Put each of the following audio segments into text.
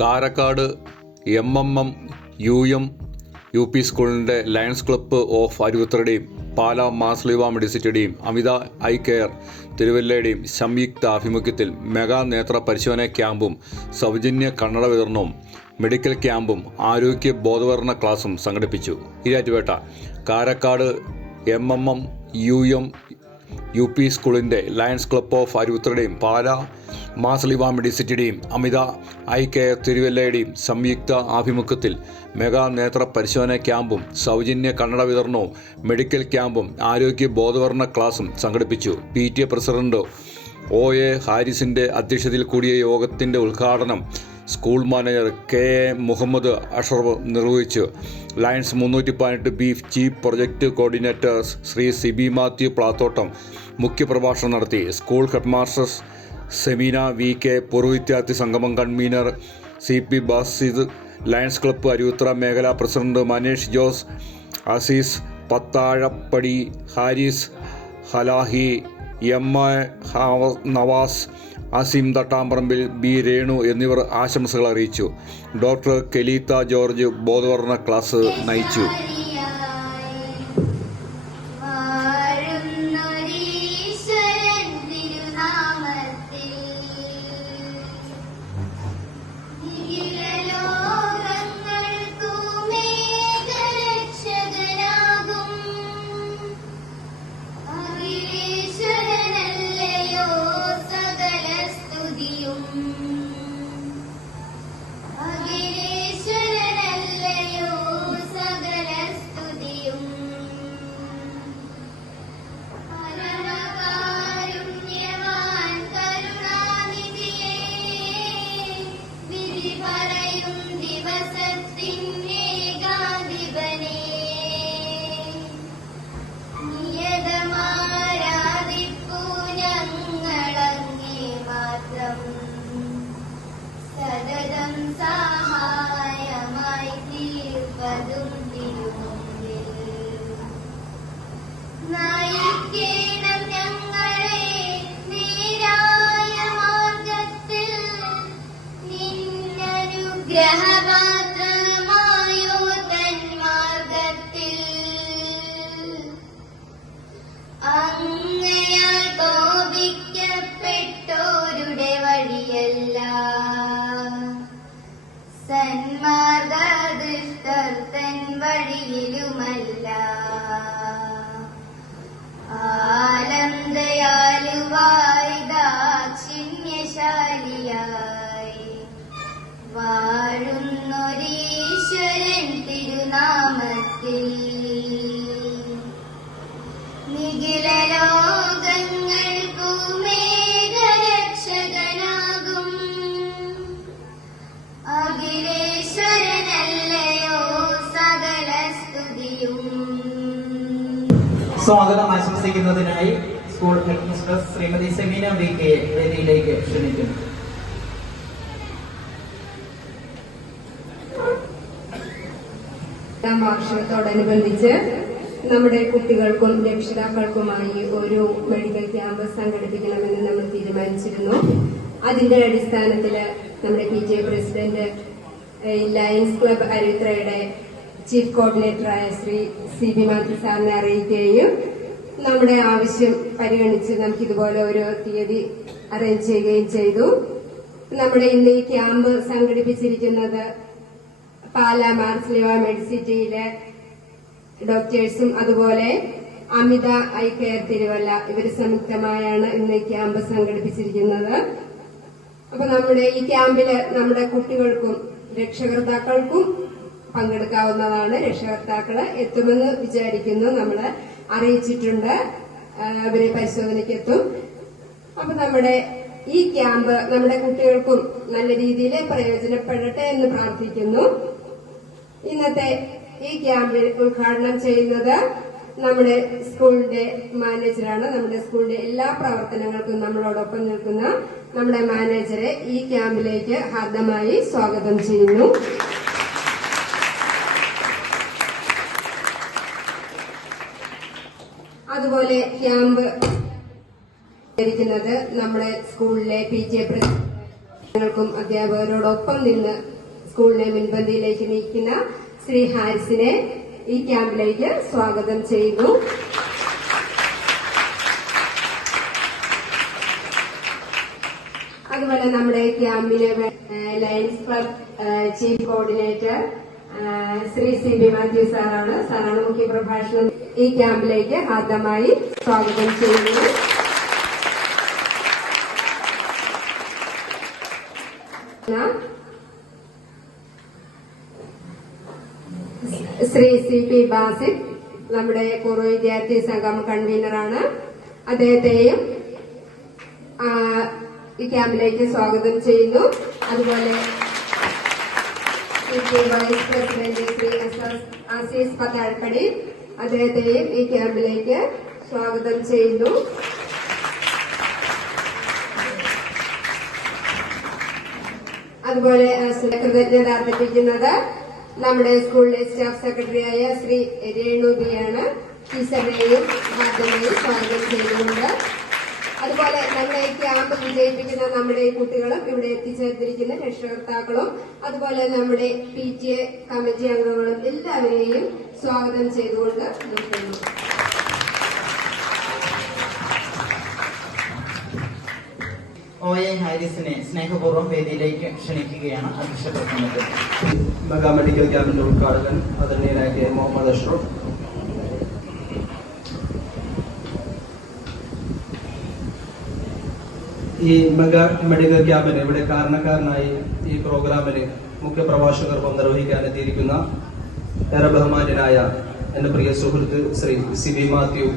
Karakkad MMM UM UP സ്കൂളിൻ്റെ Lions club of അരുവിത്തറയുടെയും പാലാ മാസ്ലിവ മെഡിസിറ്റിയുടെയും അമിത ഐ കെയർ തിരുവല്ലയുടെയും സംയുക്ത ആഭിമുഖ്യത്തിൽ മെഗാ നേത്ര പരിശോധന ക്യാമ്പും സൗജന്യ കണ്ണട വിതരണവും മെഡിക്കൽ ക്യാമ്പും ആരോഗ്യ ബോധവൽക്കരണ ക്ലാസും സംഘടിപ്പിച്ചു. Erattupetta Karakkad MMM UM UP സ്കൂളിൻ്റെ ലയൺസ് ക്ലബ്ബ് ഓഫ് അരുവിത്തറയുടെയും പാലാ മാസ്ലിവ മെഡിസിറ്റിയുടെയും അമിത ഐ കെയർ തിരുവല്ലയുടെയും സംയുക്ത ആഭിമുഖ്യത്തിൽ മെഗാ നേത്ര പരിശോധന ക്യാമ്പും സൗജന്യ കണ്ണട വിതരണവും മെഡിക്കൽ ക്യാമ്പും ആരോഗ്യ ബോധവൽക്കരണ ക്ലാസും സംഘടിപ്പിച്ചു. PTA പ്രസിഡന്റ് OA ഹാരിസിൻ്റെ അധ്യക്ഷതയിൽ കൂടിയ യോഗത്തിൻ്റെ ഉദ്ഘാടനം school manager KA Muhammad Ashraf നിർവഹിച്ചു. Lions 318B chief project coordinator Shri Sibi Mathew Plathottam മുഖ്യപ്രഭാഷണം നടത്തി. സ്കൂൾ ഹെഡ്മാസ്റ്റർ സെമീന VK, പൂർവ്വ വിദ്യാർത്ഥി സംഗമം convenor CP Basid, Lions club Aruvithura മേഖലാ president Manesh Jose, Azeez Pathazhappady, Haris Halahi, MA Navas, Azeem Thattamparambil, B Renu എന്നിവർ ആശംസകൾ അറിയിച്ചു. ഡോക്ടർ കെലീത്ത ജോർജ് ബോധവൽക്കരണ ക്ലാസ് നയിച്ചു. വഴിയിലുമല്ല ആലംദയാലുവായി ദാക്ഷിണ്യശാലിയായി വാഴുന്നൊരീശ്വരൻ തിരുനാമത്തിൽ നിഖില ലോകങ്ങൾക്കു മേഘരക്ഷകനാകും അഖിലേശ്വരനല്ലയോ സകല സ്തുതിയും. സ്വാഗതം ആശംസിക്കുന്നതിനായി school headmistress Shrimati Semeena VK വേദിയിലേക്ക് ക്ഷണിക്കുന്നു. വാർഷികത്തോടനുബന്ധിച്ച് നമ്മുടെ കുട്ടികൾക്കും രക്ഷിതാക്കൾക്കുമായി ഒരു മെഡിക്കൽ ക്യാമ്പ് സംഘടിപ്പിക്കണമെന്ന് നമ്മൾ തീരുമാനിച്ചിരുന്നു. അതിന്റെ അടിസ്ഥാനത്തിൽ നമ്മുടെ PTA പ്രസിഡന്റ് ലയൺസ് ക്ലബ്ബ് അരുവിത്തറയുടെ ചീഫ് കോർഡിനേറ്ററായ ശ്രീ CB മാത്യു സാറിനെ അറിയിക്കുകയും നമ്മുടെ ആവശ്യം പരിഗണിച്ച് നമുക്കിതുപോലെ ഒരു തീയതി അറേഞ്ച് ചെയ്യുകയും ചെയ്തു. നമ്മുടെ ഇന്ന് ഈ ക്യാമ്പ് സംഘടിപ്പിച്ചിരിക്കുന്നത് പാലാ മാർസ്ലിവ മെഡിസിറ്റിയിലെ ഡോക്ടേഴ്സും അതുപോലെ അമിത ഐ കെയർ തിരുവല്ല ഇവർ സംയുക്തമായാണ് ഇന്ന് ഈ ക്യാമ്പ് സംഘടിപ്പിച്ചിരിക്കുന്നത്. അപ്പൊ നമ്മുടെ ഈ ക്യാമ്പില് നമ്മുടെ കുട്ടികൾക്കും രക്ഷകർത്താക്കൾക്കും പങ്കെടുക്കാവുന്നതാണ്. രക്ഷകർത്താക്കള് എത്തുമെന്ന് വിചാരിക്കുന്നു, നമ്മള് അറിയിച്ചിട്ടുണ്ട്, അവര് പരിശോധനയ്ക്ക് എത്തും. അപ്പൊ നമ്മുടെ ഈ ക്യാമ്പ് നമ്മുടെ കുട്ടികൾക്കും നല്ല രീതിയിൽ പ്രയോജനപ്പെടട്ടെ എന്ന് പ്രാർത്ഥിക്കുന്നു. ഇന്നത്തെ ഈ ക്യാമ്പിൽ ഉദ്ഘാടനം ചെയ്യുന്നത് നമ്മുടെ സ്കൂളിന്റെ മാനേജറാണ്. നമ്മുടെ സ്കൂളിന്റെ എല്ലാ പ്രവർത്തനങ്ങൾക്കും നമ്മളോടൊപ്പം നിൽക്കുന്ന നമ്മുടെ മാനേജറെ ഈ ക്യാമ്പിലേക്ക് ഹാർദമായി സ്വാഗതം ചെയ്യുന്നു. അതുപോലെ ക്യാമ്പ് നമ്മുടെ സ്കൂളിലെ PTA ഞങ്ങൾക്കും അധ്യാപകരോടൊപ്പം നിന്ന് സ്കൂളിനെ മുൻപന്തിയിലേക്ക് നയിക്കുന്ന ശ്രീ ഹാരിസിനെ ഈ ക്യാമ്പിലേക്ക് സ്വാഗതം ചെയ്യുന്നു. അതുപോലെ നമ്മുടെ ക്യാമ്പിന് lions club chief coordinator Shri CB Mathew സാറാണ് മുഖ്യപ്രഭാഷണം ഈ ക്യാമ്പിലേക്ക് ഹാർദമായി സ്വാഗതം ചെയ്യുന്നു. ശ്രീ CP ബാസിദ് നമ്മുടെ പൂർവ്വ വിദ്യാർത്ഥി സംഘം കൺവീനറാണ്. അദ്ദേഹത്തെയും ഈ ക്യാമ്പിലേക്ക് സ്വാഗതം ചെയ്യുന്നു. അതുപോലെ വൈസ് പ്രസിഡന്റ് ശ്രീ ആസീസ് പത്താഴപ്പടി അദ്ദേഹത്തെയും ഈ ക്യാമ്പിലേക്ക് സ്വാഗതം ചെയ്യുന്നു. അതുപോലെ കൃതജ്ഞത അർപ്പിക്കുന്നത് നമ്മുടെ സ്കൂളിലെ സ്റ്റാഫ് സെക്രട്ടറിയായ ശ്രീ രേണുബിയാണ്. ടീച്ചറിനെയും ഹാർദമായി സ്വാഗതം ചെയ്യുന്നുണ്ട്. അതുപോലെ നമ്മുടെ ഈ ക്യാമ്പ് വിജയിപ്പിക്കുന്ന നമ്മുടെ കുട്ടികളും ഇവിടെ എത്തിച്ചേർന്നിരിക്കുന്ന രക്ഷകർത്താക്കളും അതുപോലെ നമ്മുടെ PTA കമ്മിറ്റി അംഗങ്ങളും എല്ലാവരെയും സ്വാഗതം ചെയ്തുകൊണ്ട് നിർത്തുന്നു. OA ഹാരിസിനെ സ്നേഹപൂർവ്വം വേദിയിലേക്ക് ക്ഷണിക്കുകയാണ് അധ്യക്ഷ പ്രസംഗത്തിൽ. മെഗാ മെഡിക്കൽ ക്യാമ്പിന്റെ ഉദ്ഘാടകൻ ആദരണീയനായ കെ മുഹമ്മദ് അഷ്റഫ്, ഈ മെഗാ മെഡിക്കൽ ക്യാമ്പിന് ഇവിടെ കാരണക്കാരനായി ഈ പ്രോഗ്രാമിന് മുഖ്യ പ്രഭാഷകർപ്പം നിർവഹിക്കാൻ എത്തിയിരിക്കുന്ന ഏറെ ബഹുമാന്യനായ എന്റെ പ്രിയ സുഹൃത്ത് ശ്രീ CB മാത്യു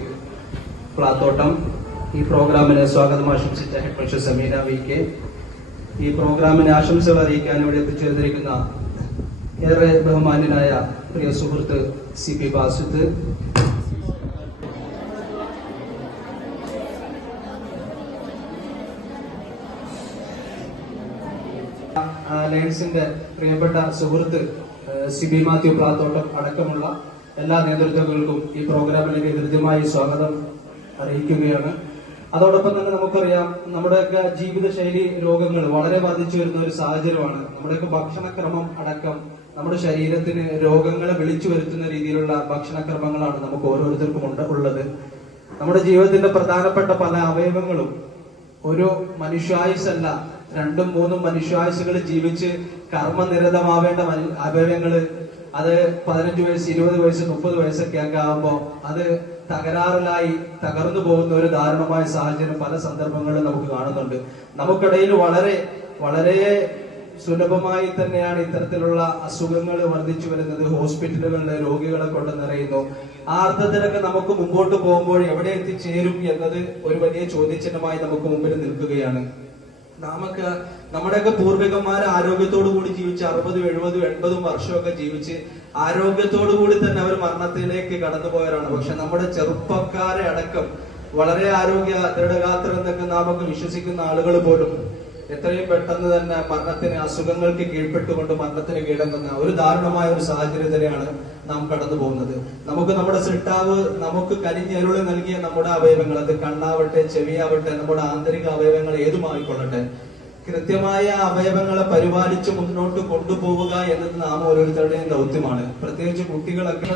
പ്ലാത്തോട്ടം, ഈ പ്രോഗ്രാമിന് സ്വാഗതം ആശംസിച്ച ഹെഡ് മിസ്റ്റർ സമീന VK, ഈ പ്രോഗ്രാമിന് ആശംസകൾ അറിയിക്കാൻ ഇവിടെ എത്തിച്ചേർന്നിരിക്കുന്ന ഏറെ ബഹുമാന്യനായ പ്രിയ സുഹൃത്ത് CP ബാസിദ്, ലയൺസിന്റെ പ്രിയപ്പെട്ട സുഹൃത്ത് CB മാത്യു പ്ലാത്തോട്ടം അടക്കമുള്ള എല്ലാ നേതൃത്വങ്ങൾക്കും ഈ പ്രോഗ്രാമിലേക്ക് ഹൃദ്യമായി സ്വാഗതം അറിയിക്കുകയാണ്. അതോടൊപ്പം തന്നെ നമുക്കറിയാം, നമ്മുടെയൊക്കെ ജീവിതശൈലി രോഗങ്ങൾ വളരെ വർദ്ധിച്ചു വരുന്ന ഒരു സാഹചര്യമാണ്. നമ്മുടെയൊക്കെ ഭക്ഷണക്രമം അടക്കം നമ്മുടെ ശരീരത്തിന് രോഗങ്ങളെ വിളിച്ചു വരുത്തുന്ന രീതിയിലുള്ള ഭക്ഷണക്രമങ്ങളാണ് നമുക്ക് ഓരോരുത്തർക്കും ഉള്ളത്. നമ്മുടെ ജീവിതത്തിന്റെ പ്രധാനപ്പെട്ട പല അവയവങ്ങളും ഒരു മനുഷ്യായുസല്ല, 2-3 മനുഷ്യായുസുകൾ ജീവിച്ച് കർമ്മനിരതമാവേണ്ട അവയവങ്ങള് അത് 15 വയസ്സ് 20 വയസ്സ് 30 വയസ്സൊക്കെ ഒക്കെ ആകുമ്പോൾ അത് തകരാറിലായി തകർന്നു പോകുന്ന ഒരു ദാരുണമായ സാഹചര്യം പല സന്ദർഭങ്ങളിലും നമുക്ക് കാണുന്നുണ്ട്. നമുക്കിടയിൽ വളരെ വളരെ സുലഭമായി തന്നെയാണ് ഇത്തരത്തിലുള്ള അസുഖങ്ങൾ വർദ്ധിച്ചു വരുന്നത്. ഹോസ്പിറ്റലുകളിലെ രോഗികളെ കൊണ്ട് നിറയുന്നു. ആ അർത്ഥത്തിലൊക്കെ നമുക്ക് മുമ്പോട്ട് പോകുമ്പോൾ എവിടെ എത്തിച്ചേരും എന്നത് ഒരു വലിയ ചോദ്യചിഹ്നമായി നമുക്ക് മുമ്പിൽ നിൽക്കുകയാണ്. നമ്മുടെയൊക്കെ പൂർവികന്മാർ ആരോഗ്യത്തോടു കൂടി ജീവിച്ച് 60, 70, 80 വർഷമൊക്കെ ജീവിച്ച് ആരോഗ്യത്തോടു കൂടി തന്നെ അവർ മരണത്തിലേക്ക് കടന്നുപോയവരാണ്. പക്ഷെ നമ്മുടെ ചെറുപ്പക്കാരെ അടക്കം വളരെ ആരോഗ്യ ദൃഢഗാത്രർ എന്നൊക്കെ നാമൊക്കെ വിശ്വസിക്കുന്ന ആളുകൾ പോലും എത്രയും പെട്ടെന്ന് തന്നെ മരണത്തിന്, അസുഖങ്ങൾക്ക് കീഴ്പ്പെട്ടുകൊണ്ട് മരണത്തിന് കീഴടങ്ങുന്ന ഒരു ദാരുണമായ ഒരു സാഹചര്യത്തിലാണ് നാം കടന്നു പോകുന്നത്. നമുക്ക് നമ്മുടെ സൃഷ്ടാവ് നമുക്ക് കനിഞ്ഞരുളി നൽകിയ നമ്മുടെ അവയവങ്ങൾ, അത് കണ്ണാവട്ടെ, ചെവിയാവട്ടെ, നമ്മുടെ ആന്തരിക അവയവങ്ങൾ ഏതുമായിക്കൊള്ളട്ടെ, കൃത്യമായ അവയവങ്ങളെ പരിപാലിച്ച് മുന്നോട്ട് കൊണ്ടുപോവുക എന്നത് നാം ഓരോരുത്തരുടെയും ദൗത്യമാണ്. പ്രത്യേകിച്ച് കുട്ടികളൊക്കെ.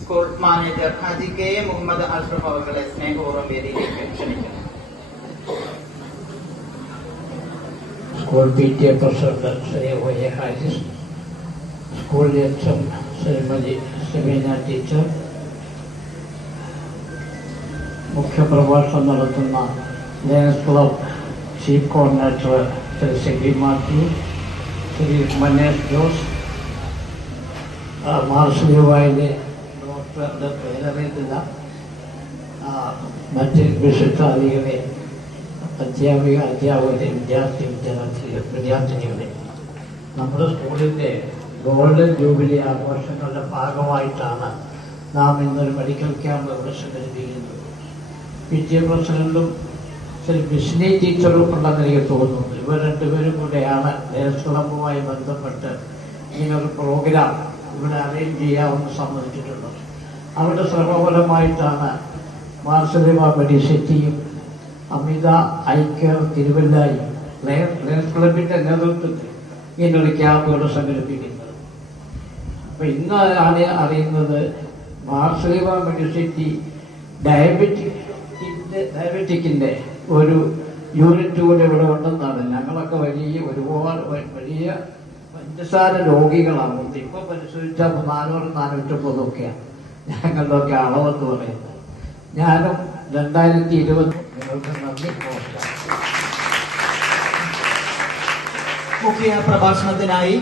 School manager Haji KA Muhammad Ashraf അവരുടെ സ്നേഹപൂർവ്വം വേദിയിലേക്ക് ക്ഷണിക്കുന്നു. School PTA president Shri OA Haris, school HM Shrimati Sameena teacher, മുഖ്യപ്രഭാഷണം നടത്തുന്ന Lions club chief coordinator Shri CB Mathew, Shri Manesh Jose, മാർഷലിവായിലെ ഡോക്ടറുടെ പേരറിയത്തില്ല, മറ്റ് വിശിഷ്ടാധികളെ, അധ്യാപകരെ, വിദ്യാർത്ഥിനികളെ, നമ്മുടെ സ്കൂളിൻ്റെ ഗോൾഡൻ ജൂബിലി ആഘോഷങ്ങളുടെ ഭാഗമായിട്ടാണ് നാം ഇന്നൊരു മെഡിക്കൽ ക്യാമ്പ് ഇവിടെ സംഘടിപ്പിക്കുന്നത്. PTA പ്രസിഡന്റും ശ്രീ ബിസ്നി ടീച്ചറും ഉണ്ടെന്ന് എനിക്ക് തോന്നുന്നു. ഇവർ രണ്ടുപേരും കൂടെയാണ് ലയൺസ് ക്ലബ്ബുമായി ബന്ധപ്പെട്ട് ഇങ്ങനൊരു പ്രോഗ്രാം ഇവിടെ അറേഞ്ച് ചെയ്യാമെന്ന് സമ്മതിച്ചിട്ടുള്ളത്. അവരുടെ ശ്രമഫലമായിട്ടാണ് മാർസലിവ മെഡിസിറ്റിയും അമിത ഐ കെയർ തിരുവല്ലായും ലയൺസ് ക്ലബിന്റെ നേതൃത്വത്തിൽ ഇങ്ങനൊരു ക്യാമ്പുകൾ സംഘടിപ്പിക്കുന്നത്. അപ്പൊ ഇന്നാണ് അറിയുന്നത് മാർസലീവ മെഡിസിറ്റി ഡയബറ്റിക്കിന്റെ ഒരു യൂണിറ്റ് കൂടെ ഇവിടെ ഉണ്ടെന്നാണ്. ഞങ്ങളൊക്കെ ഒരുപാട് വലിയ പഞ്ചസാര രോഗികളാണ്. ഇപ്പൊ പരിശോധിച്ചാൽ 400-450 ഒക്കെയാണ് ഞങ്ങളുടെയൊക്കെ അളവെന്ന് പറയുന്നത്. ഞാനും 2020 നിങ്ങൾക്ക് നന്ദി. മുഖ്യ പ്രഭാഷണത്തിനായി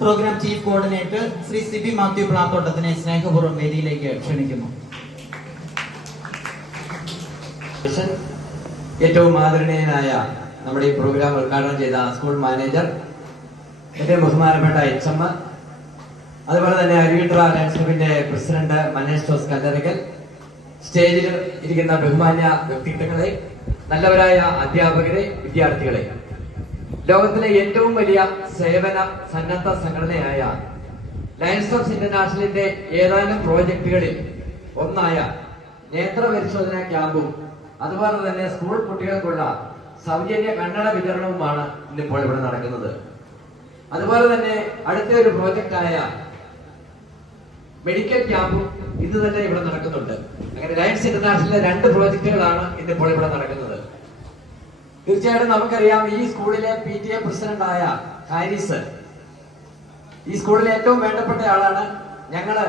programme chief coordinator Shri Sibi Mathew പ്ലാത്തോട്ടത്തിനെ സ്നേഹപൂർവ്വം വേദിയിലേക്ക് ക്ഷണിക്കുന്നു. ഏറ്റവും ആദരണീയനായ നമ്മുടെ ഈ പ്രോഗ്രാം ഉദ്ഘാടനം ചെയ്ത സ്കൂൾ മാനേജർ, ഏറ്റവും ബഹുമാനപ്പെട്ട HM, അതുപോലെ തന്നെ അരുവിത്ര ലയൺസ് ക്ലബിന്റെ പ്രസിഡന്റ് മനേഷ് ജോസ് കല്ലറിക്കൽ, സ്റ്റേജിൽ ഇരിക്കുന്ന ബഹുമാന്യ വ്യക്തിത്വങ്ങളെ, നല്ലവരായ അധ്യാപകരെ, വിദ്യാർത്ഥികളെ, ലോകത്തിലെ ഏറ്റവും വലിയ സേവന സന്നദ്ധ സംഘടനയായ ലയൺസ് ക്ലബ്സ് ഇന്റർനാഷണലിന്റെ ഏതാനും പ്രോജക്ടുകളിൽ ഒന്നായ നേത്ര പരിശോധന ക്യാമ്പും അതുപോലെ തന്നെ സ്കൂൾ കുട്ടികൾക്കുള്ള സൗജന്യ കണ്ണട വിതരണവുമാണ് ഇന്നിപ്പോൾ ഇവിടെ നടക്കുന്നത്. അതുപോലെ തന്നെ അടുത്ത ഒരു പ്രോജക്റ്റായ മെഡിക്കൽ ക്യാമ്പും ഇന്ന് തന്നെ ഇവിടെ നടക്കുന്നുണ്ട്. അങ്ങനെ ലയൺസ് ഇന്റർനാഷണലിലെ 2 പ്രോജക്റ്റുകളാണ് ഇന്നിപ്പോൾ ഇവിടെ നടക്കുന്നത്. തീർച്ചയായിട്ടും നമുക്കറിയാം, ഈ സ്കൂളിലെ PTA പ്രസിഡന്റായ ഹാരിസ് ഈ സ്കൂളിലെ ഏറ്റവും വേണ്ടപ്പെട്ട ആളാണ്. ഞങ്ങള്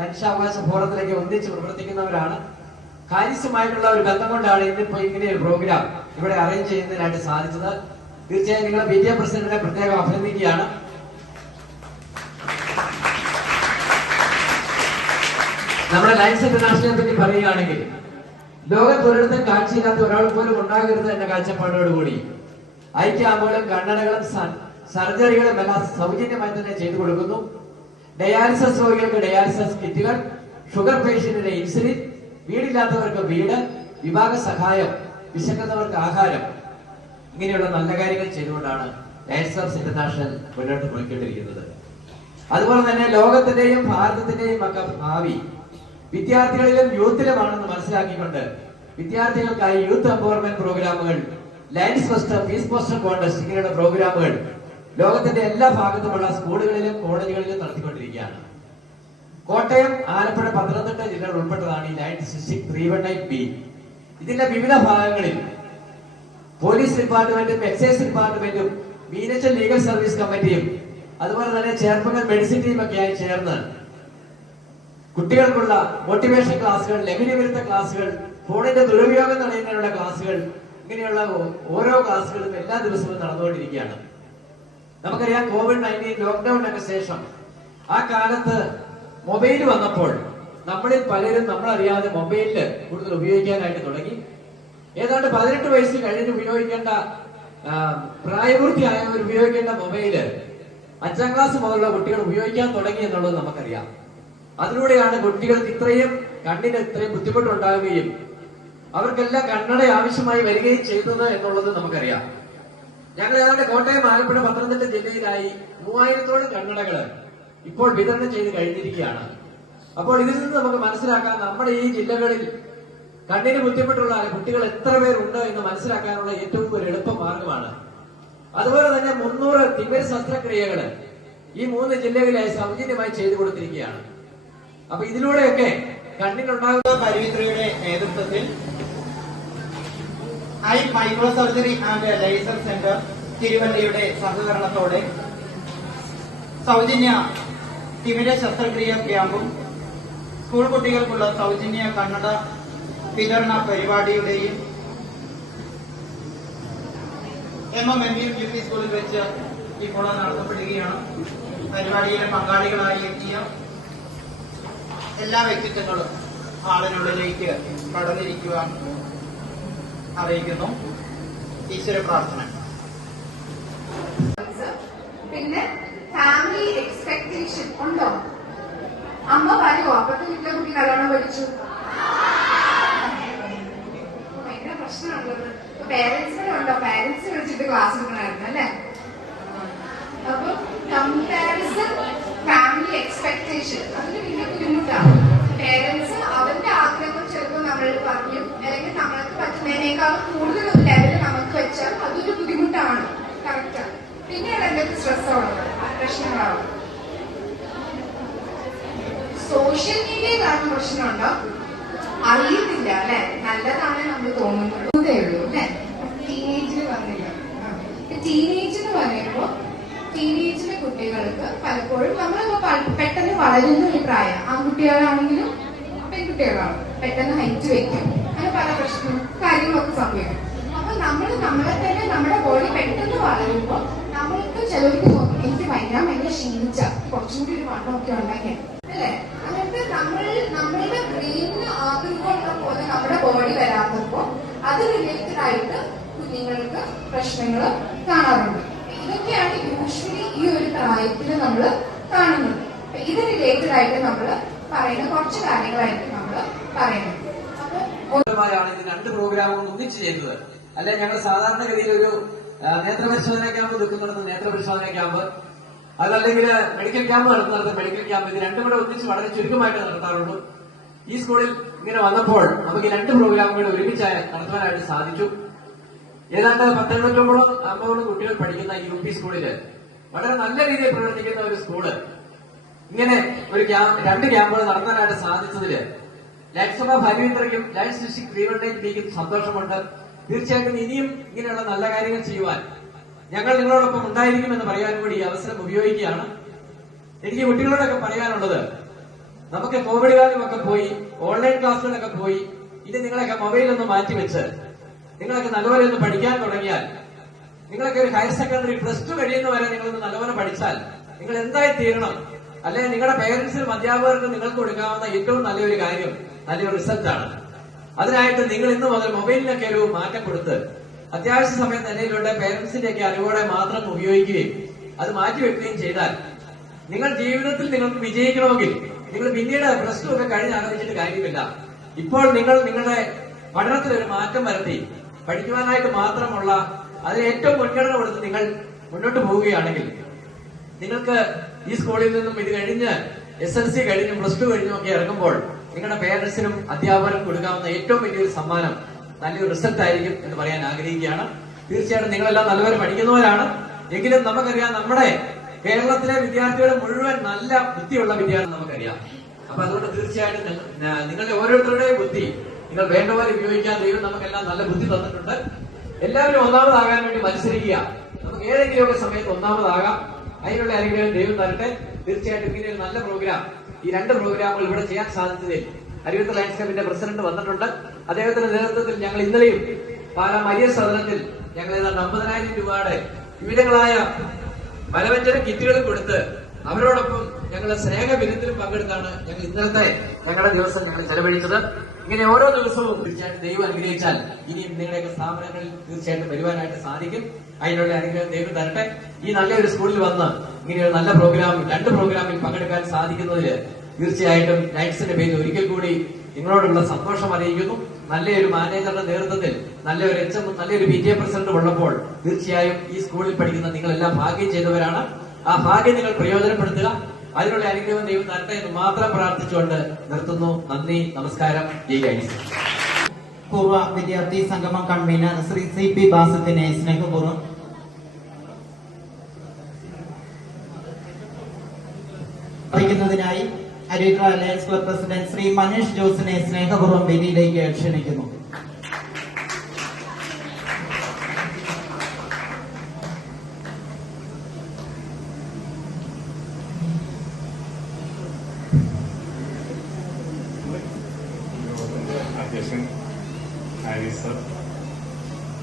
മനുഷ്യാവകാശ ഫോറത്തിലേക്ക് ഒന്നിച്ച് പ്രവർത്തിക്കുന്നവരാണ്. ഹാരിസുമായിട്ടുള്ള ഒരു ബന്ധം കൊണ്ടാണ് ഇന്നിപ്പോ ഇങ്ങനെ ഒരു പ്രോഗ്രാം ഇവിടെ അറേഞ്ച് ചെയ്യുന്നതിനായിട്ട് സാധിച്ചത്. തീർച്ചയായും നിങ്ങൾ PTA പ്രസിഡന്റിനെ പ്രത്യേകം അഭിനന്ദിക്കുകയാണ്. നമ്മുടെ ലയൺസ് ഇന്റർനാഷണലിനെ പറ്റി പറയുകയാണെങ്കിൽ ലോകത്തൊരിടത്തും കാഴ്ചയില്ലാത്ത ഒരാൾ പോലും ഉണ്ടാകരുത് എന്ന കാഴ്ചപ്പാടോടുകൂടി ഐ ക്യാമ്പുകളും കണ്ണടകളും സർജറികളും എല്ലാം സൗജന്യമായി തന്നെ ചെയ്തു കൊടുക്കുന്നു. ഡയാലിസിസ് രോഗികൾക്ക് ഡയാലിസിസ് കിറ്റുകൾ, ഷുഗർ പേഷ്യന്റിന് ഇൻസുലിൻ, വീടില്ലാത്തവർക്ക് വീട്, വിഭാഗ സഹായം, വിശക്കുന്നവർക്ക് ആഹാരം, ഇങ്ങനെയുള്ള നല്ല കാര്യങ്ങൾ ചെയ്തുകൊണ്ടാണ് ലയൺസ് ക്ലബ്സ് ഇന്റർനാഷണൽ മുന്നോട്ട് പോയിക്കൊണ്ടിരിക്കുന്നത്. അതുപോലെ തന്നെ ലോകത്തിന്റെയും ഭാരതത്തിന്റെയും ഒക്കെ ഭാവി വിദ്യാർത്ഥികളിലും യൂത്തിലുമാണെന്ന് മനസ്സിലാക്കിക്കൊണ്ട് വിദ്യാർത്ഥികൾക്കായി യൂത്ത് എംപവർമെന്റ് പ്രോഗ്രാമുകൾ, Lions first, peace poster contest ഇങ്ങനെയുള്ള പ്രോഗ്രാമുകൾ ലോകത്തിന്റെ എല്ലാ ഭാഗത്തുമുള്ള സ്കൂളുകളിലും കോളേജുകളിലും നടത്തിക്കൊണ്ടിരിക്കുകയാണ്. കോട്ടയം, ആലപ്പുഴ, പത്തനംതിട്ട ജില്ലകൾ ഉൾപ്പെട്ടതാണ് ഈ ലയൺസ് ഡിസ്ട്രിക്ട് 318B. ഇതിന്റെ വിവിധ ഭാഗങ്ങളിൽ പോലീസ് ഡിപ്പാർട്ട്മെന്റും എക്സൈസ് ഡിപ്പാർട്ട്മെന്റും മീനച്ചൽ ലീഗൽ സർവീസ് കമ്മിറ്റിയും അതുപോലെ തന്നെ ചേർപ്പുങ്കൽ മെഡിസിൻ ടീമൊക്കെയായി ചേർന്ന് കുട്ടികൾക്കുള്ള മോട്ടിവേഷൻ ക്ലാസുകൾ, ലഹരി വിരുദ്ധ ക്ലാസുകൾ, ഫോണിന്റെ ദുരുപയോഗം തടയുന്നതിനുള്ള ക്ലാസുകൾ, ഇങ്ങനെയുള്ള ഓരോ ക്ലാസുകളും എല്ലാ ദിവസവും നടന്നുകൊണ്ടിരിക്കുകയാണ്. നമുക്കറിയാം, COVID-19 ലോക്ക്ഡൌണിനൊക്കെ ശേഷം ആ കാലത്ത് മൊബൈൽ വന്നപ്പോൾ നമ്മളിൽ പലരും നമ്മളറിയാതെ മൊബൈലില് കൂടുതൽ ഉപയോഗിക്കാനായിട്ട് തുടങ്ങി. ഏതാണ്ട് 18 വയസ്സ് കഴിഞ്ഞ് ഉപയോഗിക്കേണ്ട പ്രായപൂർത്തിയായവർ ഉപയോഗിക്കേണ്ട മൊബൈല് 5ാം ക്ലാസ് മുതലുള്ള കുട്ടികൾ ഉപയോഗിക്കാൻ തുടങ്ങി എന്നുള്ളത് നമുക്കറിയാം. അതിലൂടെയാണ് കുട്ടികൾക്ക് കണ്ണിന് ഇത്രയും ബുദ്ധിമുട്ടുണ്ടാകുകയും അവർക്കെല്ലാം കണ്ണട ആവശ്യമായി വരികയും ചെയ്തത് എന്നുള്ളത് നമുക്കറിയാം. ഞങ്ങൾ ഏതാണ്ട് കോട്ടയം, ആലപ്പുഴ, പത്തനംതിട്ട ജില്ലയിലായി 3000-ഓളം കണ്ണടകള് ഇപ്പോൾ വിതരണം ചെയ്ത് കഴിഞ്ഞിരിക്കുകയാണ്. അപ്പോൾ ഇതിൽ നിന്ന് നമുക്ക് മനസ്സിലാക്കാം, നമ്മുടെ ഈ ജില്ലകളിൽ കണ്ണിന് ബുദ്ധിമുട്ടുള്ള കുട്ടികൾ എത്ര പേരുണ്ട് എന്ന് മനസ്സിലാക്കാനുള്ള ഏറ്റവും ഒരു എളുപ്പ മാർഗമാണ്. അതുപോലെ തന്നെ 300 തിമിര ശസ്ത്രക്രിയകള് ഈ 3 ജില്ലകളിലായി സൗജന്യമായി ചെയ്തു കൊടുത്തിരിക്കുകയാണ്. അപ്പൊ ഇതിലൂടെയൊക്കെ കണ്ണിനുണ്ടാകുന്ന പരിവിത്രയുടെ നേതൃത്വത്തിൽ eye micro surgery and laser centre തിരുവല്ലയുടെ സഹകരണത്തോടെ സൗജന്യ തിമിര ശസ്ത്രക്രിയ ക്യാമ്പും സ്കൂൾ കുട്ടികൾക്കുള്ള സൗജന്യ കണ്ണട വിതരണ പരിപാടിയുടെയും MMMU UP സ്കൂളിൽ വെച്ച് ഇപ്പോൾ നടത്തപ്പെടുകയാണ്. പരിപാടിയിലെ പങ്കാളികളായി എത്തിയ എല്ലാ വ്യക്തിത്വങ്ങളും ഹാളിനുള്ളിലേക്ക് കടന്നിരിക്കുവാൻ അറിയിക്കുന്നു. ഈശ്വര പ്രാർത്ഥന. പിന്നെ ഫാമിലി എക്സ്പെക്ടേഷൻ ഉണ്ടോ? അമ്മ പറയുമോ അപ്പത്തെ വീട്ടിലെ കുട്ടി നല്ലോണം പഠിച്ചു? ഭയങ്കര പ്രശ്നമുള്ളത്. പേരൻസിനെ ഉണ്ടോ? പേരൻസ് വിളിച്ചിട്ട് ക്ലാസ് എടുക്കണമായിരുന്നു അല്ലെ? അപ്പൊ കമ്പാരിസൺ, ഫാമിലി എക്സ്പെക്ടേഷൻ അതിന് വലിയ ബുദ്ധിമുട്ടാണ്. പേരൻസ് അവരുടെ ആഗ്രഹം ചിലപ്പോൾ നമ്മൾ പറയും, അല്ലെങ്കിൽ നമ്മൾക്ക് പറ്റുന്നതിനേക്കാളും കൂടുതൽ ഒരു ലെവല് നമുക്ക് വെച്ചാൽ അതൊരു ബുദ്ധിമുട്ടാണ്. സമയത്ത് സ്ട്രെസ്സുള്ളത് പ്രശ്നങ്ങളാണ്. സോഷ്യൽ മീഡിയ കാരണം പ്രശ്നമുണ്ടോ? അറിയുന്നില്ല അല്ലെ, നല്ലതാണ് നമ്മൾ തോന്നുന്നതേ ഉള്ളൂ അല്ലെ. ടീനേജിൽ വന്നില്ല. ടീനേജ് എന്ന് പറയുമ്പോൾ ടീനേജിലെ കുട്ടികൾക്ക് പലപ്പോഴും നമ്മൾ പെട്ടെന്ന് വളരുന്ന ഒരു പ്രായം. ആൺകുട്ടികളാണെങ്കിലും പെൺകുട്ടികളാണ് പെട്ടെന്ന് ഹൈറ്റ് വെക്കും, അങ്ങനെ പല പ്രശ്നവും കാര്യങ്ങളൊക്കെ സംഭവിക്കും. അപ്പൊ നമ്മളെ തന്നെ നമ്മുടെ ബോഡി പെട്ടെന്ന് വളരുമ്പോൾ നമ്മൾക്ക് ചിലർക്ക് തോന്നും എനിക്ക് ഭയങ്കര ക്ഷീണിച്ച കുറച്ചും കൂടി ഒരു വണ്ണമൊക്കെ ഉണ്ടാക്കിയ അല്ലെ. അങ്ങനത്തെ നമ്മളുടെ ബ്രെയിനിന് ആഗ്രഹമുള്ള പോലെ നമ്മുടെ ബോഡി വരാത്തപ്പോ അത് റിലേറ്റഡ് ആയിട്ട് കുഞ്ഞുങ്ങൾക്ക് പ്രശ്നങ്ങൾ കാണാറുണ്ട്. ഇതൊക്കെയാണ് യൂഷ്വലി ഈ ഒരു പ്രായത്തിൽ നമ്മൾ കാണുന്നത്. ഇത് റിലേറ്റഡ് ആയിട്ട് നമ്മൾ പറയുന്ന കുറച്ച് കാര്യങ്ങളായിരിക്കും നമ്മൾ പറയുന്നത്. ാണ് ഇത് 2 പ്രോഗ്രാമുകൾ ഒന്നിച്ച് ചെയ്തത്. അല്ലെ, ഞങ്ങൾ സാധാരണഗതിയിൽ ഒരു നേത്രപരിശോധന ക്യാമ്പ് നിൽക്കുന്നിടത്ത് നേത്രപരിശോധന ക്യാമ്പ്, അതല്ലെങ്കിൽ മെഡിക്കൽ ക്യാമ്പ് നടത്തുന്നിടത്ത് മെഡിക്കൽ ക്യാമ്പ്, ഇത് രണ്ടും കൂടെ ഒന്നിച്ച് വളരെ ചുരുക്കമായിട്ട് നടത്താറുള്ളൂ. ഈ സ്കൂളിൽ ഇങ്ങനെ വന്നപ്പോൾ നമുക്ക് 2 പ്രോഗ്രാമുകൾ ഒരുമിച്ച് നടത്താനായിട്ട് സാധിച്ചു. ഏതാണ്ട് 1950 കുട്ടികൾ പഠിക്കുന്ന ഈ UP സ്കൂളില് വളരെ നല്ല രീതിയിൽ പ്രവർത്തിക്കുന്ന ഒരു സ്കൂള് ഇങ്ങനെ ഒരു 2 ക്യാമ്പുകൾ നടത്താനായിട്ട് സാധിച്ചതില് ലയൺസ് ഓഫ് അരുവിത്രയ്ക്കും ലയൺസ് ഡിസ്ട്രിക്ട് റീവെന്റേജിലേക്കും സന്തോഷമുണ്ട്. തീർച്ചയായിട്ടും ഇനിയും ഇങ്ങനെയുള്ള നല്ല കാര്യങ്ങൾ ചെയ്യുവാൻ ഞങ്ങൾ നിങ്ങളോടൊപ്പം ഉണ്ടായിരിക്കുമെന്ന് പറയാനും കൂടി ഈ അവസരം ഉപയോഗിക്കുകയാണ്. എനിക്ക് കുട്ടികളോടൊക്കെ പറയാനുള്ളത്, നമുക്ക് കോവിഡ് കാലമൊക്കെ പോയി, ഓൺലൈൻ ക്ലാസ്സുകളൊക്കെ പോയി, ഇനി നിങ്ങളൊക്കെ മൊബൈലൊന്ന് മാറ്റിവെച്ച് നിങ്ങളൊക്കെ നല്ലപോലെ ഒന്ന് പഠിക്കാൻ തുടങ്ങിയാൽ, നിങ്ങളൊക്കെ ഒരു ഹയർ സെക്കൻഡറി +2 കഴിയുന്നവരെ നിങ്ങളൊന്ന് നല്ലപോലെ പഠിച്ചാൽ നിങ്ങൾ എന്തായി തീരണം, അല്ലെങ്കിൽ നിങ്ങളുടെ പേരൻസിനും അധ്യാപകർക്കും നിങ്ങൾക്ക് കൊടുക്കാവുന്ന ഏറ്റവും നല്ലൊരു കാര്യം നല്ലൊരു റിസൾട്ടാണ്. അതിനായിട്ട് നിങ്ങൾ ഇന്ന് മുതൽ മൊബൈലിനൊക്കെ ഒരു മാറ്റം കൊടുത്ത് അത്യാവശ്യ സമയത്ത് എന്തെങ്കിലുണ്ട് പേരൻസിന്റെ ഒക്കെ അറിവോടെ മാത്രം ഉപയോഗിക്കുകയും അത് മാറ്റിവെക്കുകയും ചെയ്താൽ നിങ്ങൾ ജീവിതത്തിൽ നിങ്ങൾക്ക് വിജയിക്കണമെങ്കിൽ നിങ്ങൾ പിന്നീട് +2 ഒക്കെ കഴിഞ്ഞ് ആലോചിച്ചിട്ട് കാര്യമില്ല. ഇപ്പോൾ നിങ്ങൾ നിങ്ങളുടെ പഠനത്തിൽ ഒരു മാറ്റം വരുത്തി പഠിക്കുവാനായിട്ട് മാത്രമുള്ള അതിന് ഏറ്റവും മുൻഗണന കൊടുത്ത് നിങ്ങൾ മുന്നോട്ട് പോവുകയാണെങ്കിൽ നിങ്ങൾക്ക് ഈ സ്കൂളിൽ നിന്നും ഇത് കഴിഞ്ഞ് SLC കഴിഞ്ഞും +2 കഴിഞ്ഞും ഒക്കെ ഇറങ്ങുമ്പോൾ നിങ്ങളുടെ പേരൻസിനും അധ്യാപകർക്കും കൊടുക്കാവുന്ന ഏറ്റവും വലിയൊരു സമ്മാനം നല്ലൊരു റിസൾട്ട് ആയിരിക്കും എന്ന് പറയാൻ ആഗ്രഹിക്കുകയാണ്. തീർച്ചയായിട്ടും നിങ്ങളെല്ലാം നല്ലപോലെ പഠിക്കുന്നവരാണ്. എങ്കിലും നമുക്കറിയാം, നമ്മുടെ കേരളത്തിലെ വിദ്യാർത്ഥികൾ മുഴുവൻ നല്ല ബുദ്ധിയുള്ള വിദ്യാർത്ഥി നമുക്കറിയാം. അപ്പൊ അതുകൊണ്ട് തീർച്ചയായിട്ടും നിങ്ങളുടെ ഓരോരുത്തരുടെയും ബുദ്ധി നിങ്ങൾ വേണ്ടപോലെ ഉപയോഗിക്കാൻ ദൈവം നമുക്കെല്ലാം നല്ല ബുദ്ധി തന്നിട്ടുണ്ട്. എല്ലാവരും ഒന്നാമതാകാൻ വേണ്ടി മത്സരിക്കുക. നമുക്ക് ഏതെങ്കിലുമൊക്കെ സമയത്ത് ഒന്നാമതാകാം. അതിനുള്ള അനുഗ്രഹം ദൈവം തരട്ടെ. തീർച്ചയായിട്ടും ഇങ്ങനെ ഒരു നല്ല പ്രോഗ്രാം, ഈ 2 പ്രോഗ്രാമുകൾ ഇവിടെ ചെയ്യാൻ സാധിച്ചതിൽ അരുവിത്ര ലയൺസ് ക്ലബിന്റെ പ്രസിഡന്റ് വന്നിട്ടുണ്ട്. അദ്ദേഹത്തിന്റെ നേതൃത്വത്തിൽ ഞങ്ങൾ ഇന്നലെയും പാലാ മരിയ സദനത്തിൽ ഞങ്ങൾ ഏതാണ്ട് 50,000 രൂപയുടെ വിവിധങ്ങളായ പലവ്യഞ്ജന കിറ്റുകൾ കൊടുത്ത് അവരോടൊപ്പം ഞങ്ങൾ സ്നേഹവിരുന്നിലും പങ്കെടുത്താണ് ഞങ്ങൾ ഇന്നലത്തെ ഞങ്ങളുടെ ദിവസം ഞങ്ങൾ ചെലവഴിച്ചത്. ഇങ്ങനെ ഓരോ ദിവസവും തീർച്ചയായിട്ടും ദൈവം അനുഗ്രഹിച്ചാൽ ഇനിയും നിങ്ങളുടെയൊക്കെ സ്ഥാപനങ്ങളിൽ തീർച്ചയായിട്ടും വരുവാനായിട്ട് സാധിക്കും. അതിനുള്ള അനുഗ്രഹം ദൈവം തരട്ടെ. ഈ നല്ലൊരു സ്കൂളിൽ വന്ന് ഇങ്ങനെ ഒരു നല്ല പ്രോഗ്രാം 2 പ്രോഗ്രാമിൽ പങ്കെടുക്കാൻ സാധിക്കുന്നതിൽ തീർച്ചയായിട്ടും ലയൺസിന്റെ പേരിൽ ഒരിക്കൽ കൂടി നിങ്ങളോടുള്ള സന്തോഷം അറിയിക്കുന്നു. നല്ലൊരു മാനേജറുടെ നേതൃത്വത്തിൽ നല്ലൊരു HM നല്ലൊരു PTA പ്രസിഡന്റ് ഉള്ളപ്പോൾ തീർച്ചയായും ഈ സ്കൂളിൽ പഠിക്കുന്ന നിങ്ങളെല്ലാം ഭാഗ്യം ചെയ്തവരാണ്. ആ ഭാഗ്യം നിങ്ങൾ പ്രയോജനപ്പെടുത്തുക. അതിനുള്ള അനുഗ്രഹം ദൈവം തരട്ടെ എന്ന് മാത്രം പ്രാർത്ഥിച്ചുകൊണ്ട് നിർത്തുന്നു. നന്ദി, നമസ്കാരം. ജയ് ലയൺസ്. പൂർവ്വ വിദ്യാർത്ഥി സംഗമം കൺവീനർ ശ്രീ CP ബാസത്തിനെ സ്നേഹപൂർവ്വം അറിയിക്കുന്നതിനായി Aruvithura Lions club president Shri Manish ജോസിനെ സ്നേഹപൂർവ്വം വേദിയിലേക്ക് ക്ഷണിക്കുന്നു. അധ്യക്ഷൻ ഹാരിസ്,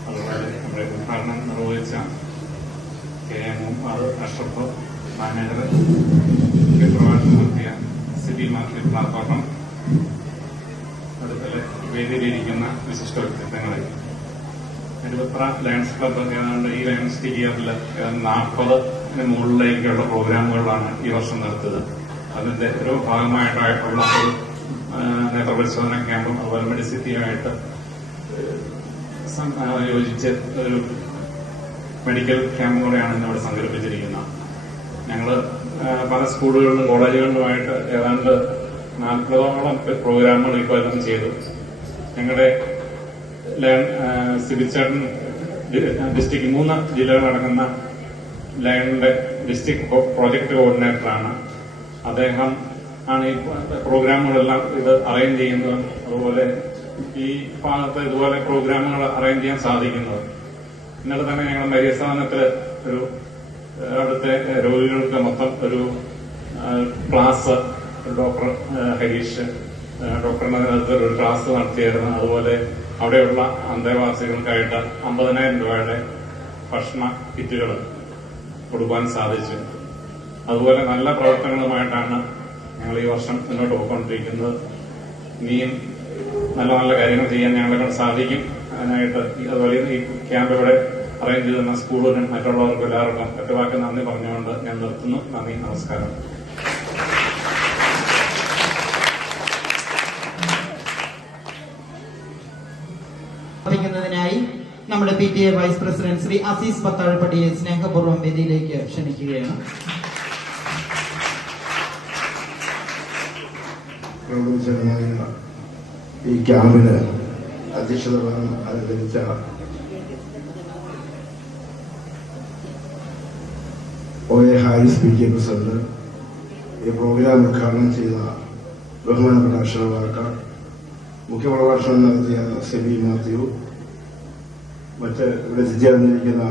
അതുപോലെ നമ്മുടെ ഉദ്ഘാടനം നിർവഹിച്ച KM അഷ്റഫ്, മാനേജർ, പ്രഭാഷണം നടത്തിയ സിബി മാത്യു പ്ലാത്തോട്ടം, അതുപോലെ വേദിയിലിരിക്കുന്ന വിശിഷ്ട വ്യക്തിത്വങ്ങളെ, അരുവിത്ര ലയൺസ് ക്ലബ്ബ് ഏതാണ്ട് ഈ ലയൺസ് ഇയറിൽ 40 മുകളിലേക്കുള്ള പ്രോഗ്രാമുകളാണ് ഈ വർഷം നടത്തിയത്. അതിന്റെ ഒരു ഭാഗമായിട്ടുള്ള ഒരു നേത്രപരിശോധന ക്യാമ്പും അതുപോലെ മെഡിസിറ്റിയുമായിട്ട് യോജിച്ച് ഒരു മെഡിക്കൽ ക്യാമ്പ് കൂടെയാണ് ഇന്നിവിടെ സംഘടിപ്പിച്ചിരിക്കുന്നത്. ഞങ്ങൾ പല സ്കൂളുകളിലും കോളേജുകളിലുമായിട്ട് ഏതാണ്ട് 40ഓളം പ്രോഗ്രാമുകൾ ഇപ്പോൾ ചെയ്തു. ഞങ്ങളുടെ സിബിച്ചേട്ടൻ ഡിസ്ട്രിക്ട് 3 ജില്ലകളടങ്ങുന്ന ലയണിന്റെ ഡിസ്ട്രിക്ട് പ്രോജക്ട് കോർഡിനേറ്ററാണ്. അദ്ദേഹം ആണ് ഈ പ്രോഗ്രാമുകളെല്ലാം ഇത് അറേഞ്ച് ചെയ്യുന്നത്. അതുപോലെ ഈ ഭാഗത്ത് ഇതുപോലെ പ്രോഗ്രാമുകൾ അറേഞ്ച് ചെയ്യാൻ സാധിക്കുന്നത്. ഇന്നലെ തന്നെ ഞങ്ങൾ മരിയസ്ഥാനത്തില് ഒരു അവിടുത്തെ രോഗികൾക്ക് മൊത്തം ഒരു ക്ലാസ് ഡോക്ടർ ഹരീഷ് ഡോക്ടറിന്റെ നേതൃത്വത്തിൽ ഒരു ക്ലാസ് നടത്തിയായിരുന്നു. അതുപോലെ അവിടെയുള്ള അന്തേവാസികൾക്കായിട്ട് 50,000 രൂപയുടെ ഭക്ഷണ കിറ്റുകൾ കൊടുക്കാൻ സാധിച്ചു. അതുപോലെ നല്ല പ്രവർത്തനങ്ങളുമായിട്ടാണ് ഞങ്ങൾ ഈ വർഷം മുന്നോട്ട് പോയിക്കൊണ്ടിരിക്കുന്നത്. ഇനിയും നല്ല നല്ല കാര്യങ്ങൾ ചെയ്യാൻ ഞങ്ങളെ സാധിക്കും. അതിനായിട്ട് അതുപോലെ ഈ ക്യാമ്പ് ഇവിടെ അറേഞ്ച് ചെയ്യുന്ന സ്കൂളിനും മറ്റുള്ളവർക്കും എല്ലാവർക്കും ഒറ്റവാക്ക് നന്ദി പറഞ്ഞുകൊണ്ട് ഞാൻ നിർത്തുന്നു. നന്ദി, നമസ്കാരം. ായി നമ്മുടെ PTA vice president Shri Azeez പത്താഴപ്പടിയെ സ്നേഹപൂർവ്വം വേദിയിലേക്ക് ക്ഷണിക്കുകയാണ്. ഈ ക്യാമ്പിന് അധ്യക്ഷത അലങ്കരിച്ച OA ഹാരിസ് PTA പ്രസിഡന്റ്, ഈ പ്രോഗ്രാം ഉദ്ഘാടനം ചെയ്ത ബഹുമാനപ്പെട്ട അക്ഷരവാക്ക, മുഖ്യപ്രഭാഷണം നടത്തിയ സിബി മാത്യു, മറ്റ് ഇവിടെ എത്തിച്ചേർന്നിരിക്കുന്ന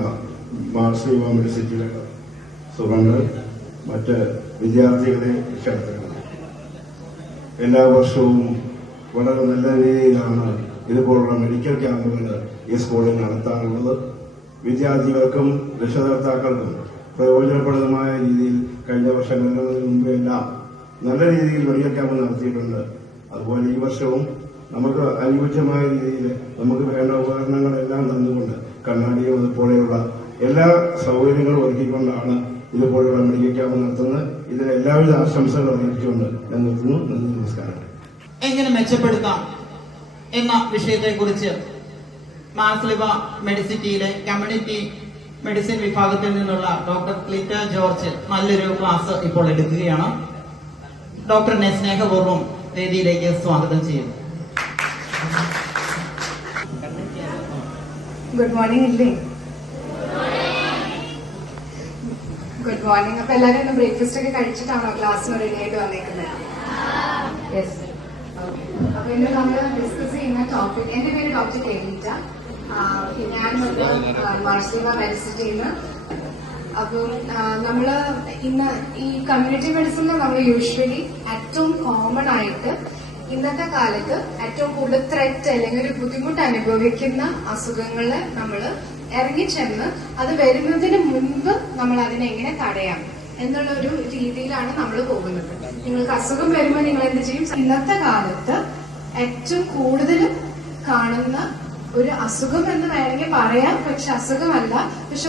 മാർസ് യൂണിവേഴ്സിറ്റിയിലെ സുഹൃത്തുക്കൾ, മറ്റ് വിദ്യാർത്ഥികളെ, വിദ്യാർത്ഥികൾ, എല്ലാ വർഷവും വളരെ നല്ല രീതിയിലാണ് ഇതുപോലുള്ള മെഡിക്കൽ ക്യാമ്പുകൾ ഈ സ്കൂളിൽ നടത്താറുള്ളത്. വിദ്യാർത്ഥികൾക്കും രക്ഷകർത്താക്കൾക്കും പ്രയോജനപ്രദമായ രീതിയിൽ കഴിഞ്ഞ വർഷങ്ങളിൽ മുമ്പെല്ലാം നല്ല രീതിയിൽ മെഡിക്കൽ ക്യാമ്പ് നടത്തിയിട്ടുണ്ട്. അതുപോലെ ഈ വർഷവും നമുക്ക് അനുയോജ്യമായ രീതിയിൽ നമുക്ക് വേണ്ട ഉപകരണങ്ങളെല്ലാം തന്നുകൊണ്ട് കണ്ണാടിയും അതുപോലെയുള്ള എല്ലാ സൗകര്യങ്ങളും ഒരുക്കിക്കൊണ്ടാണ് ഇതുപോലെയുള്ള മെഡിക്കൽ ക്യാമ്പ് നടത്തുന്നത്. ഇതിന് എല്ലാവിധ ആശംസകൾ അറിയിച്ചുകൊണ്ട് ഞാൻ നിർത്തുന്നു. നന്ദി, നമസ്കാരം. എങ്ങനെ മെച്ചപ്പെടുത്താം എന്ന വിഷയത്തെക്കുറിച്ച് മാർസ്ലിവ മെഡിസിറ്റിയിലെ കമ്മ്യൂണിറ്റി മെഡിസിൻ വിഭാഗത്തിൽ നിന്നുള്ള ഡോക്ടർ ക്ലിറ്റ ജോർജ് നല്ലൊരു ക്ലാസ് ഇപ്പോൾ എടുക്കുകയാണ്. ഡോക്ടറിനെ സ്നേഹപൂർവ്വം വേദിയിലേക്ക് സ്വാഗതം ചെയ്യുന്നു. ഗുഡ് മോർണിംഗ് ഇല്ലേ? Good morning. അപ്പൊ എല്ലാവരും ഇന്ന് ബ്രേക്ക്ഫാസ്റ്റ് ഒക്കെ കഴിച്ചിട്ടാണോ ക്ലാസ്സിന് റെഡി ആയിട്ട് വന്നേക്കുന്നത്? യെസ്. അപ്പൊ ഇന്ന് നമ്മൾ ഡിസ്കസ് ചെയ്യുന്ന ടോപ്പിക്, എന്റെ പേര് ഡോക്ടർ ക്ലെമീറ്റ. ഞാൻ മാർസ്ലിവ മെഡിസിറ്റിയിൽ നിന്ന്. അപ്പം നമ്മള് ഇന്ന് ഈ കമ്മ്യൂണിറ്റി മെഡിസിനിൽ നമ്മൾ യൂഷ്വലി ഏറ്റവും കോമൺ ആയിട്ട് ഇന്നത്തെ കാലത്ത് ഏറ്റവും കൂടുതൽ ത്രെറ്റ് അല്ലെങ്കിൽ ഒരു ബുദ്ധിമുട്ട് അനുഭവിക്കുന്ന അസുഖങ്ങള് നമ്മൾ ഇറങ്ങിച്ചെന്ന് അത് വരുന്നതിന് മുൻപ് നമ്മൾ അതിനെ എങ്ങനെ തടയാം എന്നുള്ള ഒരു രീതിയിലാണ് നമ്മൾ പോകുന്നത്. നിങ്ങൾക്ക് അസുഖം വരുമ്പോൾ നിങ്ങൾ എന്ത് ചെയ്യും? ഇന്നത്തെ കാലത്ത് ഏറ്റവും കൂടുതൽ കാണുന്ന ഒരു അസുഖം എന്ന് വേണമെങ്കിൽ പറയാം, പക്ഷെ അസുഖമല്ല, പക്ഷെ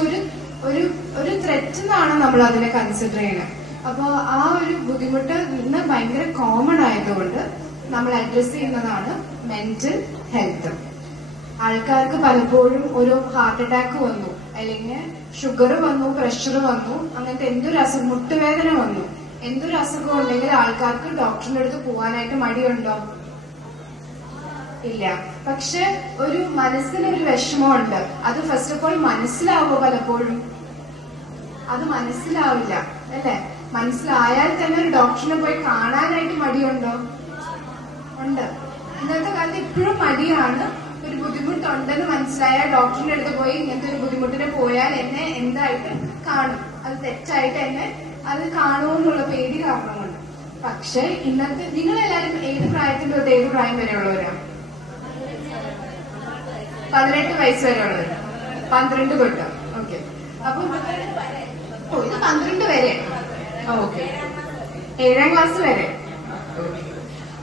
ഒരു ത്രെറ്റ് എന്നാണ് നമ്മൾ അതിനെ കൺസിഡർ ചെയ്യുന്നത്. അപ്പോൾ ആ ഒരു ബുദ്ധിമുട്ട് ഇന്ന് ഭയങ്കര കോമൺ ആയതുകൊണ്ട് നമ്മൾ അഡ്രസ് ചെയ്യുന്നതാണ് മെന്റൽ ഹെൽത്ത്. ആൾക്കാർക്ക് പലപ്പോഴും ഒരു ഹാർട്ട് അറ്റാക്ക് വന്നു, അല്ലെങ്കിൽ ഷുഗർ വന്നു, പ്രഷർ വന്നു, അങ്ങനത്തെ എന്തൊരു അസുഖം, മുട്ടുവേദന വന്നു, എന്തൊരു അസുഖം ഉണ്ടെങ്കിൽ ആൾക്കാർക്ക് ഡോക്ടറിന്റെ അടുത്ത് പോകാനായിട്ട് മടിയുണ്ടോ? ഇല്ല. പക്ഷെ ഒരു മനസ്സിനൊരു വിഷമമുണ്ട്. അത് ഫസ്റ്റ് ഓഫ് ഓൾ മനസ്സിലാവോ? പലപ്പോഴും അത് മനസ്സിലാവില്ല, അല്ലെ? മനസ്സിലായാൽ തന്നെ ഒരു ഡോക്ടറിനെ പോയി കാണാനായിട്ട് മടിയുണ്ടോ? ഉണ്ട്. ഇന്നത്തെ കാലത്ത് ഇപ്പോഴും മടിയാണ്. ഒരു ബുദ്ധിമുട്ടുണ്ടെന്ന് മനസ്സിലായാൽ ഡോക്ടറിന്റെ അടുത്ത് പോയി ഇങ്ങനത്തെ ഒരു ബുദ്ധിമുട്ടിന് പോയാൽ എന്നെ എന്തായിട്ട് കാണും, അത് തെറ്റായിട്ട് എന്നെ അത് കാണുമെന്നുള്ള പേടി കാരണം കൊണ്ട്. പക്ഷെ ഇന്നത്തെ നിങ്ങളെല്ലാരും ഏത് പ്രായത്തിന്റെ തൊട്ട് ഏത് പ്രായം വരെയുള്ളവരാണ്? 18 വയസ്സ് വരെയുള്ളവര്. 12 തൊട്ട്. ഓക്കെ. അപ്പൊ ഇത് 12 വരെ. ഓക്കെ. 7ാം ക്ലാസ് വരെ.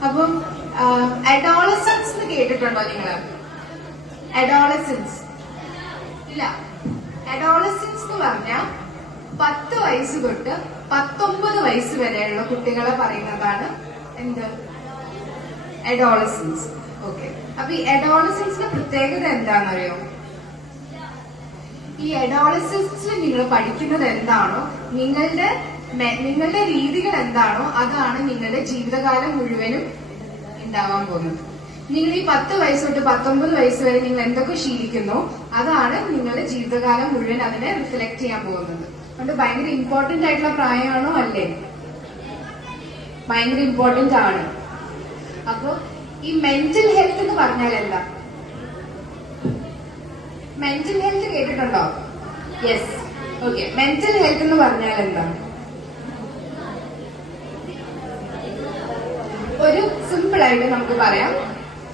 അപ്പം അഡോളസൻസ് എന്ന് കേട്ടിട്ടുണ്ടോ നിങ്ങള്? അഡോളസൻസ് ഇല്ല. അഡോളസൻസ് എന്ന് പറഞ്ഞാൽ 10 വയസ്സ് തൊട്ട് 19 വയസ്സ് വരെയുള്ള കുട്ടികളെ പറയുന്നതാണ് എന്ത്? അഡോളസൻസ്. ഓക്കെ. അപ്പൊ ഈ അഡോളസൻസിന്റെ പ്രത്യേകത എന്താണെന്നറിയോ? ഈ അഡോളസൻസിൽ നിങ്ങൾ പഠിക്കുന്നത് എന്താണോ, നിങ്ങളുടെ രീതികൾ എന്താണോ, അതാണ് നിങ്ങളുടെ ജീവിതകാലം മുഴുവനും ഉണ്ടാവാൻ പോകുന്നത്. നിങ്ങൾ ഈ 10 വയസ്സ് തൊട്ട് 19 വയസ്സ് വരെ നിങ്ങൾ എന്തൊക്കെ ശീലിക്കുന്നോ അതാണ് നിങ്ങളുടെ ജീവിതകാലം മുഴുവൻ അതിനെ റിഫ്ലക്ട് ചെയ്യാൻ പോകുന്നത്. അതുകൊണ്ട് ഭയങ്കര ഇമ്പോർട്ടന്റ് ആയിട്ടുള്ള പ്രായമാണോ അല്ലേ? ഭയങ്കര ഇമ്പോർട്ടന്റ് ആണ്. അപ്പൊ ഈ മെന്റൽ ഹെൽത്ത് എന്ന് പറഞ്ഞാൽ എന്താ? മെന്റൽ ഹെൽത്ത് കേട്ടിട്ടുണ്ടോ? യെസ്. ഓക്കെ, മെന്റൽ ഹെൽത്ത് എന്ന് പറഞ്ഞാൽ എന്താ? ഒരു സിമ്പിൾ ആയിട്ട് നമുക്ക് പറയാം,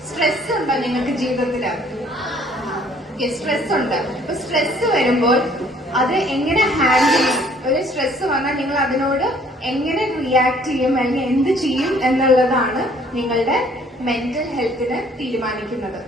സ്ട്രെസ് ഉണ്ടോ നിങ്ങൾക്ക് ജീവിതത്തില്? സ്ട്രെസ് ഉണ്ട്. അപ്പൊ സ്ട്രെസ് വരുമ്പോൾ അത് എങ്ങനെ ഹാൻഡിൽ ചെയ്യും? ഒരു സ്ട്രെസ് വന്നാൽ നിങ്ങൾ അതിനോട് എങ്ങനെ റിയാക്ട് ചെയ്യും, അല്ലെങ്കിൽ എന്ത് ചെയ്യും എന്നുള്ളതാണ് നിങ്ങളുടെ മെന്റൽ ഹെൽത്തിനെ തീരുമാനിക്കുന്നത്.